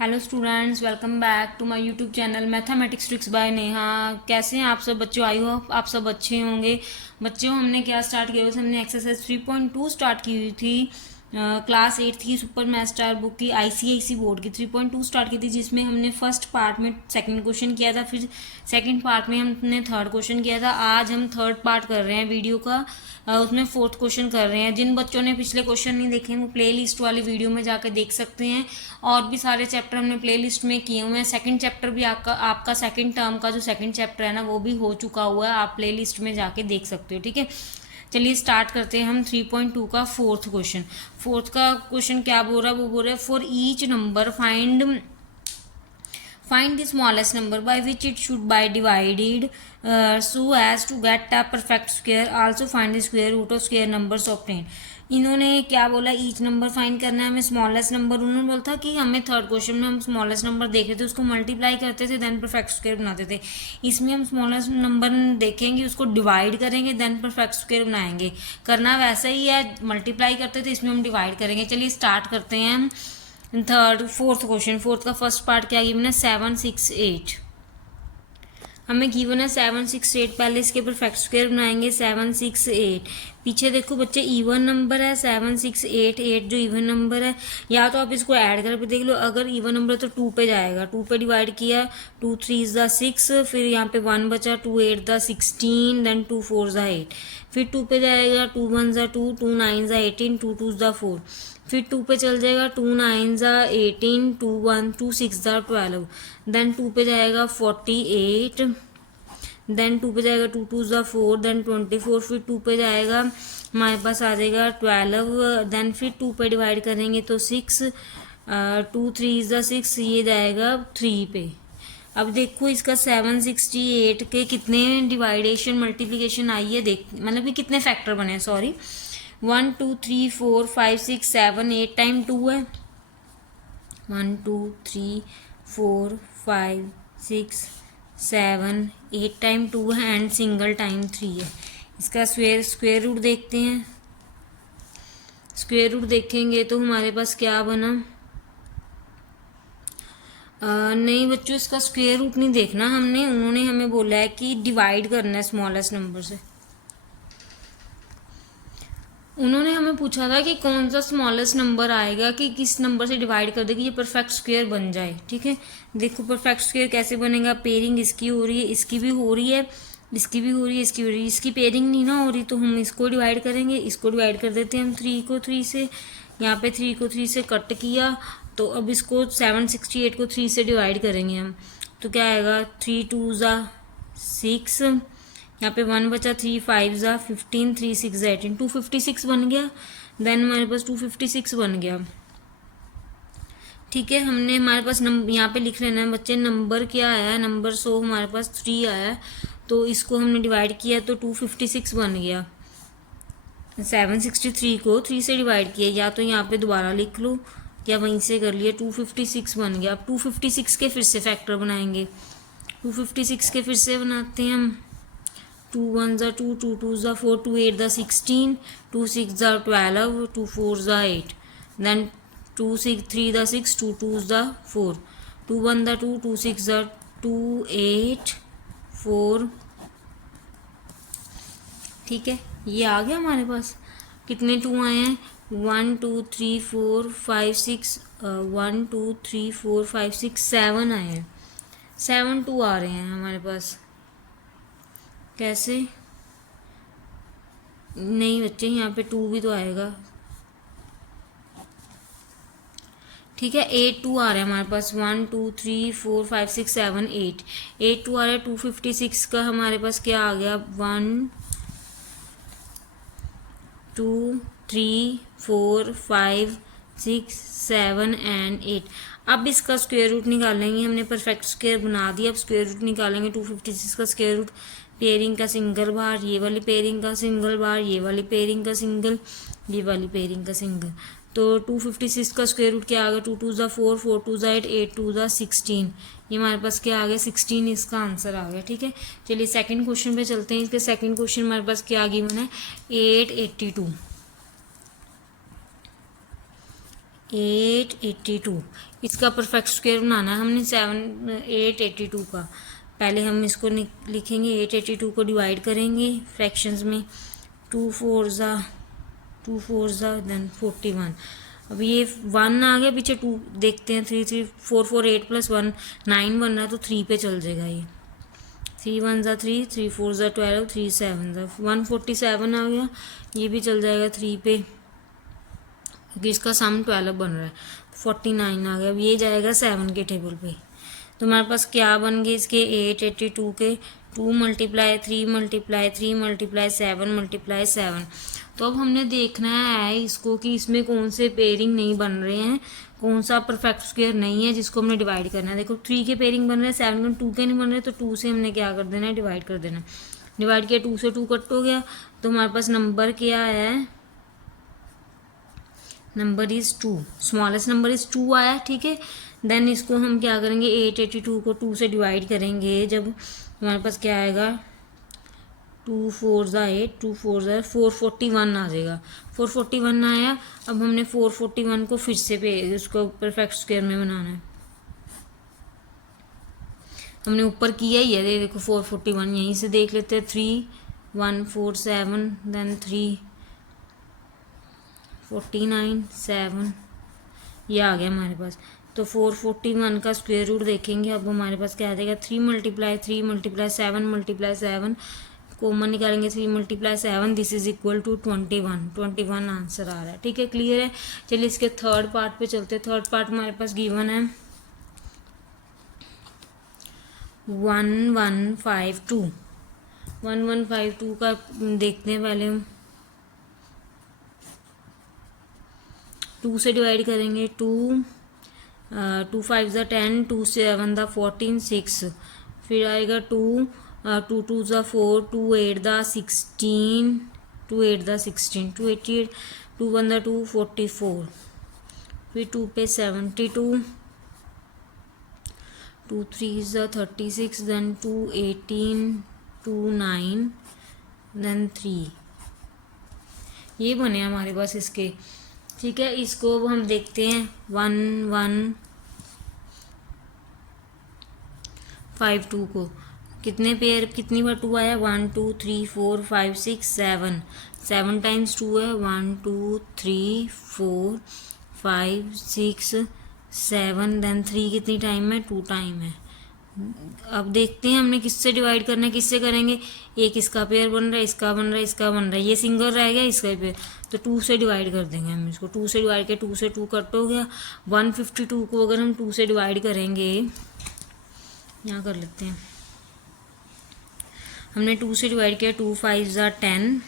Hello students, welcome back to my YouTube channel mathematics tricks by Neha. कैसे हैं आप सब बच्चों? आई होप आप सब अच्छे होंगे। बच्चों, हमने क्या स्टार्ट किया? वैसे हमने एक्सरसाइज 3.2 स्टार्ट की हुई थी। क्लास 8 की सुपर मैथ स्टार बुक की आईसीआईसी बोर्ड की 3.2 स्टार्ट की थी, जिसमें हमने फर्स्ट पार्ट में सेकंड क्वेश्चन किया था, फिर सेकंड पार्ट में हमने थर्ड क्वेश्चन किया था। आज हम थर्ड पार्ट कर रहे हैं वीडियो का, उसमें फोर्थ क्वेश्चन कर रहे हैं। जिन बच्चों ने पिछले क्वेश्चन नहीं देखे हैं वो प्ले लिस्ट वाली वीडियो में जाकर देख सकते हैं। और भी सारे चैप्टर हमने प्ले लिस्ट में किए हुए हैं। सेकंड चैप्टर भी आपका सेकंड टर्म का जो सेकंड चैप्टर है ना, वो भी हो चुका हुआ है, आप प्ले लिस्ट में जाके देख सकते हो। ठीक है, चलिए स्टार्ट करते हैं हम 3.2 का फोर्थ क्वेश्चन। फोर्थ का क्वेश्चन क्या बोल रहा है? वो बोल रहा है for each number find the smallest number by which it should be divided so as to get a perfect square. Also find the square root of square numbers obtained. इन्होंने क्या बोला? ईच नंबर फाइंड करना है हमें, smallest number. उन्होंने बोला था कि हमें थर्ड क्वेश्चन में हम स्मॉलेस्ट नंबर देख रहे थे, उसको मल्टीप्लाई करते थे, देन परफेक्ट स्क्वायर बनाते थे। इसमें हम स्मॉलेस्ट नंबर देखेंगे, उसको डिवाइड करेंगे, देन परफेक्ट स्क्वायर बनाएंगे। करना वैसा ही है, मल्टीप्लाई करते थे, इसमें हम डिवाइड करेंगे। चलिए स्टार्ट करते हैं हम फोर्थ क्वेश्चन। फोर्थ का फर्स्ट पार्ट क्या गिवन है? 768 हमें गिवन है 768। पहले इसके परफेक्ट स्क्वायर बनाएंगे। 768 पीछे देखो बच्चे, इवन नंबर है 768। 8 जो इवन नंबर है, या तो आप इसको ऐड करके देख लो। अगर इवन नंबर है तो 2 पे जाएगा, 2 पे डिवाइड किया, 2 3 6, फिर यहाँ पे 1 बचा, 2 8 16, देन 2 4 8, फिर 2 पे जाएगा, 2 1 2, 2 9 18, 2 2 4, फिर 2 पे चल जाएगा, 2 9 18, 2 1 2 6 12, देन 2 पे जाएगा 48, देन 2 पे जाएगा 2 2 4, देन 24, फिर 2 पे जाएगा हमारे पास आ जाएगा 12, देन फिर 2 पे डिवाइड करेंगे तो 6, 2 3 6, ये जाएगा 3 पे। अब देखो इसका 768 के कितने डिवाइडेशन मल्टीप्लिकेशन आई है, देख मतलब कि कितने फैक्टर बने, सॉरी 1 2 3 4 5 6 7 8 टाइम 2 है। 1 2 3 4 5 6 7 8 टाइम 2 है, एंड सिंगल टाइम 3 है। इसका स्क्वायर रूट देखते हैं। स्क्वायर रूट देखेंगे तो हमारे पास क्या बना? नहीं बच्चों, इसका स्क्वायर रूट नहीं देखना हमने। उन्होंने हमें बोला है कि डिवाइड करना है स्मॉलेस्ट नंबर से। उन्होंने हमें पूछा था कि कौन सा स्मॉलेस्ट नंबर आएगा कि किस नंबर से डिवाइड कर दे कि ये परफेक्ट स्क्वायर बन जाए। ठीक है, देखो परफेक्ट स्क्वायर कैसे बनेगा? पेयरिंग इसकी हो रही है, इसकी भी हो रही है, इसकी भी हो रही है, इसकी हो रही है। इसकी पेयरिंग नहीं ना हो रही तो हम इसको डिवाइड करेंगे, इसको डिवाइड कर देते हैं हम 3 को 3 से। यहाँ पे 3 को 3 से कट किया, तो अब इसको 768 को 3 से डिवाइड करेंगे हम, तो क्या आएगा? 3 2 6, यहाँ पे 1 बचा, 3 5 15, 3 6 18, 256 बन गया। देन हमारे पास 256 बन गया। ठीक है, हमने हमारे पास नंबर यहाँ पे लिख लेना है बच्चे, नंबर क्या आया है? नंबर 100 हमारे पास 3 आया है, तो इसको हमने डिवाइड किया तो 256 बन गया। 763 को 3 से डिवाइड किया, या तो यहाँ पे दोबारा लिख लो या वहीं से कर लिया, 256 बन गया। अब 256 के फिर से फैक्टर बनाएंगे। 256 के फिर से बनाते हैं हम। 2 1 2, 2 2 4, 2 8 16, 2 6 12, 2 4 8, then 2 6 3 6, 2 2 4, 2 1 2, 2 6 2 8 4। ठीक है, ये आ गया हमारे पास। कितने 2 आए हैं? 1 2 3 4 5 6, 1 2 3 4 5 6 7 आए हैं। 7 2 आ रहे हैं हमारे पास। कैसे? नहीं बच्चे, यहाँ पे 2 भी तो आएगा। ठीक है, 8 2 आ रहा है हमारे पास। 1 2 3 4 5 6 7 8, 8 2 आ रहा है। 256 का हमारे पास क्या आ गया? 1 2 3 4 5 6 7 एंड 8। अब इसका स्क्वायर रूट निकालेंगे। हमने परफेक्ट स्क्वायर बना दिया, अब स्क्वायर रूट निकालेंगे। 256 का स्क्वायर रूट, पेयरिंग का सिंगल बार, ये वाली पेयरिंग का सिंगल बार, ये वाली पेयरिंग का सिंगल, ये वाली पेयरिंग का सिंगल। तो 256 का स्क्वायर रूट क्या आ गया? 2 2 4, 4 2 8, 8 2 16। ये हमारे पास क्या आ गया? 16 इसका आंसर आ गया। ठीक है, चलिए सेकंड क्वेश्चन पे चलते हैं। इसके सेकंड क्वेश्चन हमारे पास क्या गिवन है? 882। 882 इसका परफेक्ट स्क्वायर बनाना है हमने 882 का। पहले हम इसको लिखेंगे 882 को डिवाइड करेंगे फ्रैक्शंस में। 2 4 देन 41। अब ये 1 आ गया पीछे, 2 देखते हैं, 3 3 4 4 8 + 1 9 बन रहा है तो 3 पे चल जाएगा ये। 3 1 3 3 4 12 3 7 147 आ गया, ये भी चल जाएगा 3 पे क्योंकि इसका सम 12 बन रहा है। 49 आ गया, अब ये जाएगा 7 के टेबल पे। तो हमारे पास क्या बन गए इसके 882 के 2 × 3 × 3 × 7 × 7। तो अब हमने देखना है इसको कि इसमें कौन से पेयरिंग नहीं बन रहे हैं, कौन सा परफेक्ट स्क्वायर नहीं है जिसको हमने डिवाइड करना है। देखो 3 के पेयरिंग बन रहे हैं, 7 के 2 के नहीं बन रहे, तो 2 से हमने क्या कर देना है, डिवाइड कर देना। डिवाइड किया 2 से 2 कट हो गया, तो हमारे पास नंबर क्या है, number is 2, smallest number is 2 आया। ठीक है, देन इसको हम क्या करेंगे 882 को 2 से डिवाइड करेंगे, जब हमारे पास क्या आएगा 2 4 8 2 4 441 आ जाएगा। 441 आया, अब हमने 441 को फिर से उसको परफेक्ट स्क्वायर में बनाना है। हमने ऊपर किया ही है, देखो 441 यहीं से देख लेते हैं। 3 1 4 7 देन 3 49 7 ये आ गया हमारे पास। तो 441 का स्क्वायर रूट देखेंगे, अब हमारे पास क्या आ जाएगा 3 × 3 × 7 × 7 कॉमन निकालेंगे। 3 × 7 this is equal to 21 answer आ रहा है। ठीक है, क्लियर है। चलिए इसके थर्ड पार्ट पे चलते हैं। थर्ड पार्ट हमारे पास गिवन है 1152। 1152 का देखते हैं पहले हम। 2 से डिवाइड करेंगे। 2 2 5 10 2 7 14 6, फिर आएगा 2 2 2 4 2 8 16 2 8 16 2 88 2 1 2 44, फिर 2 पे 72 2 3 36 देन 2 18 2 9 देन 3, ये बने हमारे पास इसके। ठीक है, इसको अब हम देखते हैं 1152 को कितने पेयर कितनी बार 2 आया 1 2 3 4 5 6 7 7 टाइम्स 2 है 1 2 3 4 5 6 7 देन 3 कितनी टाइम है 2 टाइम है। अब देखते हैं हमने किससे डिवाइड करना है, किससे करेंगे। एक इसका पेयर बन रहा है, इसका बन रहा है, इसका बन रहा है, ये सिंगल रह गया इसका पेयर, तो 2 से डिवाइड कर देंगे हम इसको। 2 से डिवाइड किया 2 से 2 कट हो गया। 152 को अगर हम 2 से डिवाइड करेंगे, यहाँ कर लेते हैं, हमने 2 से डिवाइड किया 2 5 10,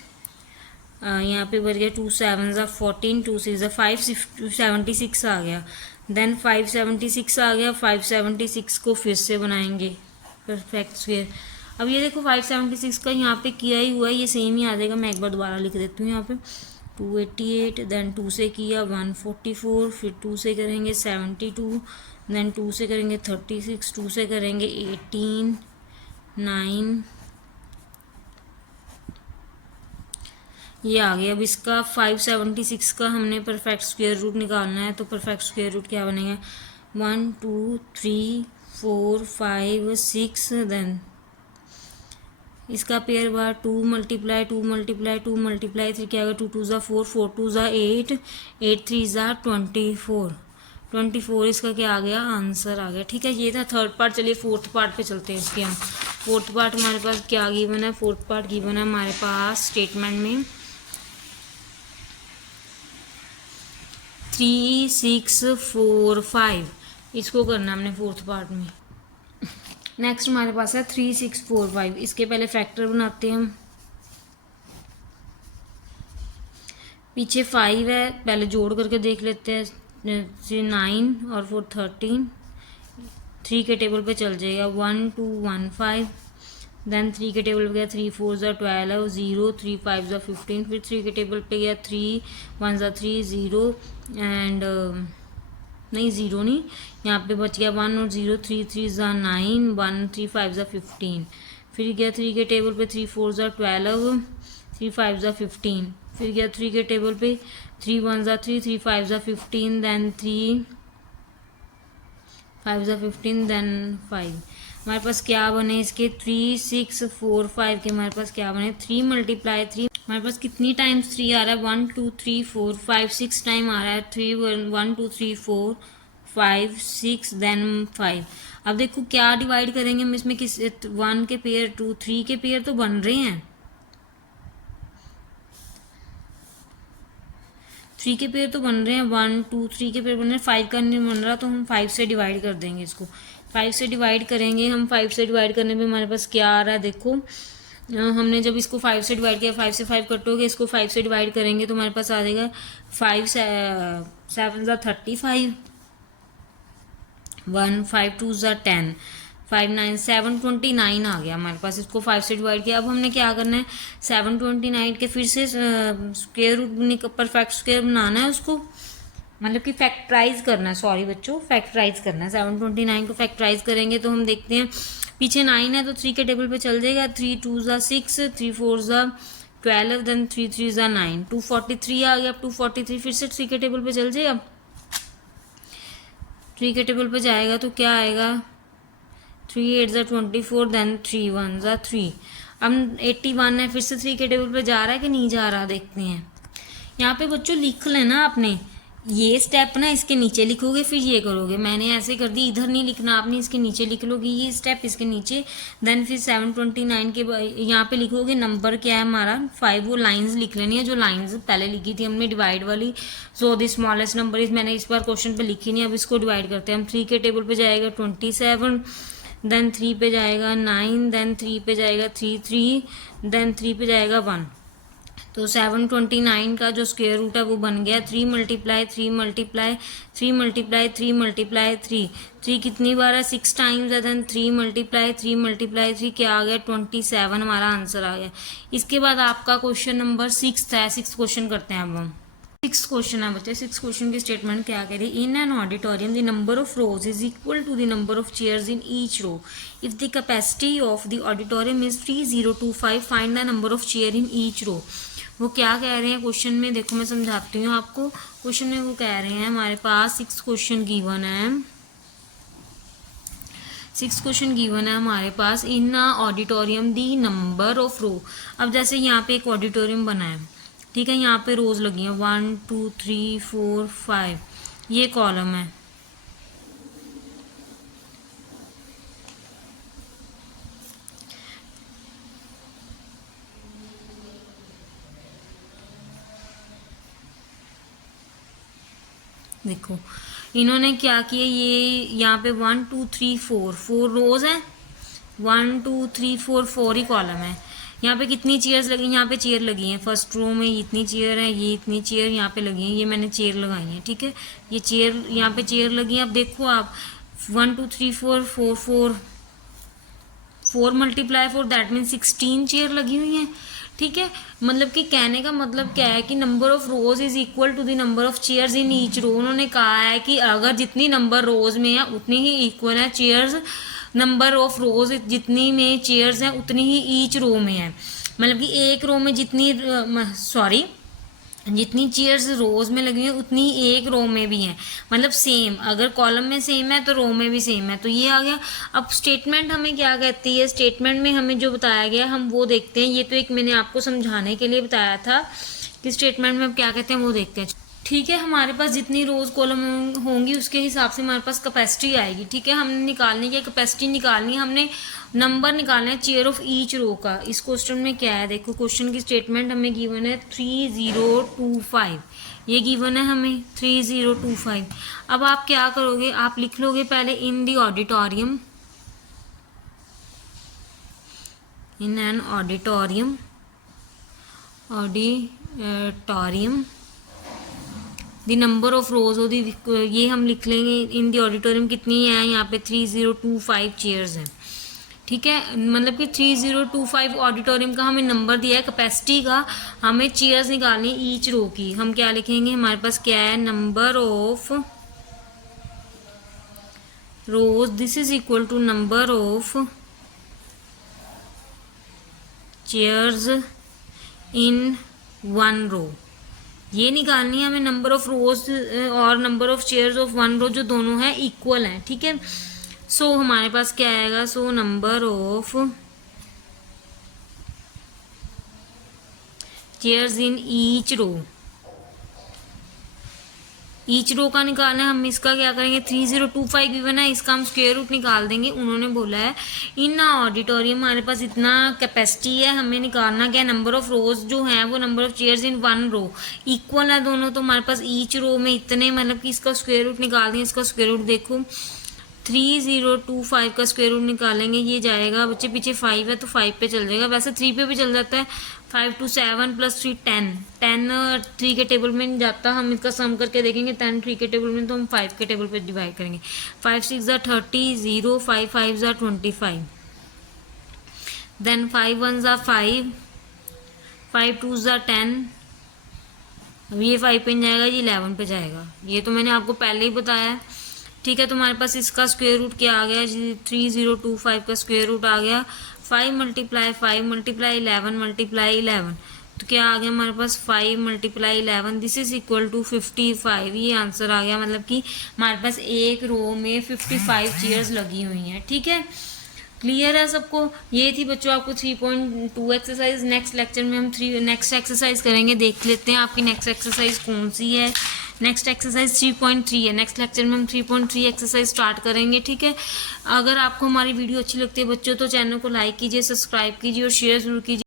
यहाँ पे बढ़ गया 2 7 14 2 6 576 आ गया। देन 576 आ गया, 576 को फिर से बनाएंगे परफेक्ट स्क्वायर। अब ये देखो 576 का यहाँ पे किया ही हुआ है, ये सेम ही आ जाएगा। मैं एक बार दोबारा लिख देती हूँ यहाँ पे 288, देन 2 से किया 144, फिर 2 से करेंगे 72, देन 2 से करेंगे 36, 2 से करेंगे 18 9, ये आ गया। अब इसका 576 का हमने परफेक्ट स्क्वायर रूट निकालना है, तो परफेक्ट स्क्वायर रूट क्या बनेगा 1 2 3 4 5 6, देन इसका पेयर बार 2 × 2 × 2 × 3 क्या आएगा 2 2 4 4 2 8 8 3 24 इसका क्या आ गया आंसर आ गया। ठीक है, ये था थर्ड पार्ट। चलिए फोर्थ पार्ट पे चलते हैं इसके हम। फोर्थ पार्ट हमारे पास क्या गिवन है, फोर्थ पार्ट गिवन है हमारे पास स्टेटमेंट में 3 6 4 5, इसको करना हमने फोर्थ पार्ट में। नेक्स्ट हमारे पास है 3 6 4 5, इसके पहले फैक्टर बनाते हैं हम। पीछे 5 है, पहले जोड़ करके देख लेते हैं। 9 और 4 13, 3 के टेबल पे चल जाएगा 1 2 1 5, देन 3 के टेबल पे गया 3 4 12 0 3 5 15, फिर 3 के टेबल पे गया 3 1 3 0 एंड नहीं 0 नहीं, यहाँ पे बच गया 1 और 0 3 3 9 1 3 5 15, फिर गया 3 के टेबल पे 3 4 12 3 5 ज़ा 15, फिर गया 3 के टेबल पे, 3 1 ज़ा 3, 3 5 ज़ा 15, देन 3 5 ज़ा 15, देन 5। हमारे पास क्या बने इसके 3 6 4 5 के, हमारे पास क्या बने 3 मल्टीप्लाई 3। हमारे पास कितनी टाइम्स 3 आ रहा है 1 2 3 4 5 6 टाइम आ रहा है 3 1 2 3 4 5 6 देन 5। अब देखो क्या डिवाइड करेंगे हम इसमें, किस 1 के पेयर 2 3 के पेयर तो बन रहे हैं, 3 के पेयर तो बन रहे हैं, 1 2 3 के पेयर बन रहे हैं, 5 का नहीं बन रहा तो हम 5 से डिवाइड कर देंगे इसको। 5 से डिवाइड करेंगे हम, 5 से डिवाइड करने पे हमारे पास क्या आ रहा है देखो, हमने जब इसको 5 से डिवाइड किया, 5 से 5 कटोगे, इसको 5 से डिवाइड करेंगे तो हमारे पास आ जाएगा 5 7 ज़ा 35, 1 5 2 ज़ा 10, 5 9 7 29 आ गया हमारे पास। इसको 5 से डिवाइड किया। अब हमने क्या करना है 729 के फिर से स्क्वायर रूट परफेक्ट स्क्वायर बनाना है उसको, मतलब कि फैक्टराइज करना है, सॉरी बच्चों फैक्टराइज करना है। 729 को फैक्टराइज करेंगे तो हम देखते हैं पीछे 9 है तो 3 के टेबल पे चल जाएगा, 3 2 ज़ा 6, 3 4 ज़ा 12, देन 3 3 ज़ा 9, 243 आ गया। अब 243 फिर से 3 के टेबल पे चल जाएगा, 3 के टेबल पे जाएगा तो क्या आएगा 3 8 ज़ा 24, देन 3 1 ज़ा 3। अब 81 है, फिर से 3 के टेबल पे जा रहा है कि नहीं जा रहा देखते हैं। यहाँ पे बच्चों लिख लेना आपने, ये स्टेप ना इसके नीचे लिखोगे फिर ये करोगे, मैंने ऐसे कर दी, इधर नहीं लिखना आपने, इसके नीचे लिख लोगे ये स्टेप इसके नीचे, देन फिर 729 के यहाँ पे लिखोगे नंबर क्या है हमारा 5, वो लाइंस लिख लेनी है जो लाइंस पहले लिखी थी हमने डिवाइड वाली। So the smallest number is, मैंने इस बार क्वेश्चन पे लिखी नहीं, अब इसको डिवाइड करते हैं हम। 3 के टेबल पे जाएगा 27, देन 3 पे जाएगा 9, देन 3 पे जाएगा 3 3, देन 3 पे जाएगा 1। तो 729 का जो स्क्वायर रूट है वो बन गया 3 मल्टीप्लाई 3 मल्टीप्लाई 3 मल्टीप्लाई 3 मल्टीप्लाई 3। 3 कितनी बार है 6 टाइम्स है, देन 3 मल्टीप्लाई 3 मल्टीप्लाई 3 क्या आ गया 27, हमारा आंसर आ गया। इसके बाद आपका क्वेश्चन नंबर 6 है, 6 क्वेश्चन करते हैं अब हम। 6 क्वेश्चन है बच्चे, 6 क्वेश्चन की स्टेटमेंट क्या कह रही है, in an auditorium the number of rows is equal to the number of chairs in each row, if the capacity of the auditorium is 3025, find the number of chair in each row. वो क्या कह रहे हैं question में, देखो मैं समझाती हूँ आपको। क्वेश्चन में वो कह रहे हैं हमारे पास 6 क्वेश्चन गिवन है, 6 क्वेश्चन गिवन है हमारे पास, इन ऑडिटोरियम दी नंबर ऑफ रो। अब जैसे यहाँ पे एक ऑडिटोरियम बना है, ठीक है, यहाँ पे रोज लगी हैं 1 2 3 4 5, ये कॉलम है, देखो इन्होंने क्या किया, ये यहाँ पे 1 2 3 4 4 रोज है, 1 2 3 4 4 ही कॉलम है। यहाँ पे कितनी चेयर्स लगी, यहाँ पे चेयर लगी हैं फर्स्ट रो में, इतनी चेयर है, ये इतनी चेयर यहाँ पे लगी हैं, ये मैंने चेयर लगाई है, ठीक है, ये चेयर यहाँ पे चेयर लगी है। अब देखो आप 1 2 3 4 4 4 4 मल्टीप्लाई 4, दैट मीन 16 चेयर लगी हुई हैं, ठीक है। मतलब कि कहने का मतलब क्या है कि number of rows is equal to the number of chairs in each row. उन्होंने कहा है कि अगर जितनी नंबर रोज में है उतनी ही इक्वल है चेयर्स, नंबर ऑफ रोज जितनी में चेयर्स हैं उतनी ही ईच रो में है। मतलब कि एक रो में जितनी जितनी चेयर्स रोज में लगी हैं उतनी एक रो में भी हैं, मतलब सेम, अगर कॉलम में सेम है तो रो में भी सेम है, तो ये आ गया। अब स्टेटमेंट हमें क्या कहती है, स्टेटमेंट में हमें जो बताया गया हम वो देखते हैं। ये तो एक मैंने आपको समझाने के लिए बताया था कि स्टेटमेंट में क्या कहते हैं वो देखते हैं, ठीक है। हमारे पास जितनी रोज कॉलम होंगी उसके हिसाब से हमारे पास कैपेसिटी आएगी, ठीक है। हमने निकालनी है कैपेसिटी निकालनी है, हमने नंबर निकालना है चेयर ऑफ ईच रो का। इस क्वेश्चन में क्या है, देखो क्वेश्चन की स्टेटमेंट हमें गिवन है 3025, ये गिवन है हमें 3025। अब आप क्या करोगे, आप लिख लोगे पहले in the auditorium, in an auditorium the number of rows हो दी, ये हम लिख लेंगे इन दी ऑडिटोरियम कितनी है, यहाँ पे 3025 चेयर्स हैं, ठीक है। मतलब कि 3025 ऑडिटोरियम का हमें नंबर दिया है, कैपेसिटी का हमें चेयर्स निकालनी ईच रो की। हम क्या लिखेंगे, हमारे पास क्या है, number of rows this is equal to number of chairs in one row. ये निकालनी है हमें नंबर ऑफ रोज और number of chairs of one row जो दोनों हैं इक्वल हैं, ठीक है। सो हमारे पास क्या आएगा, so number of chairs in each row, each row का निकालना है। हम इसका क्या करेंगे, 3025 गिवन है, इसका हम स्क्वायर रूट निकाल देंगे। उन्होंने बोला है इन ऑडिटोरियम हमारे पास इतना कैपेसिटी है, हमें निकालना क्या, नंबर ऑफ रोज जो है वो number of chairs in one row equal है दोनों, तो हमारे पास ईच रो में इतने, मतलब कि इसका स्क्वायर रूट निकाल दें। इसका स्क्वायर रूट देखो 3025 का स्क्वायर रूट निकालेंगे, ये जाएगा बच्चे पीछे 5 है तो 5 पे चल जाएगा, वैसे 3 पे भी चल जाता है। 5 to 7 + 3 10 3 के टेबल में नहीं जाता, हम इसका सम करके देखेंगे 10 3 के टेबल में, तो हम 5 के टेबल पे डिवाइड करेंगे। 5 6 ज़ा 30, 0 5 5 ज़ा 25, देन 5 1 ज़ा 5, 5 2 ज़ा 10, अब ये 5 पे नहीं जाएगा, ये 11 पे जाएगा, ये तो मैंने आपको पहले ही बताया है, ठीक है। तो हमारे पास इसका स्क्वायर रूट क्या आ गया, 3025 का स्क्वायर रूट आ गया 5 × 5 × 11 × 11, तो क्या आ गया हमारे पास 5 × 11, दिस इज इक्वल टू 55, ये आंसर आ गया। मतलब कि हमारे पास एक रो में 55 चेयर्स लगी हुई हैं, ठीक है। क्लियर है सबको। ये थी बच्चों आपको 3.2 एक्सरसाइज। नेक्स्ट लेक्चर में हम नेक्स्ट एक्सरसाइज करेंगे, देख लेते हैं आपकी नेक्स्ट एक्सरसाइज कौन सी है। नेक्स्ट एक्सरसाइज 3.3 है, नेक्स्ट लेक्चर में हम 3.3 एक्सरसाइज स्टार्ट करेंगे, ठीक है। अगर आपको हमारी वीडियो अच्छी लगती है बच्चों तो चैनल को लाइक कीजिए, सब्सक्राइब कीजिए और शेयर जरूर कीजिए।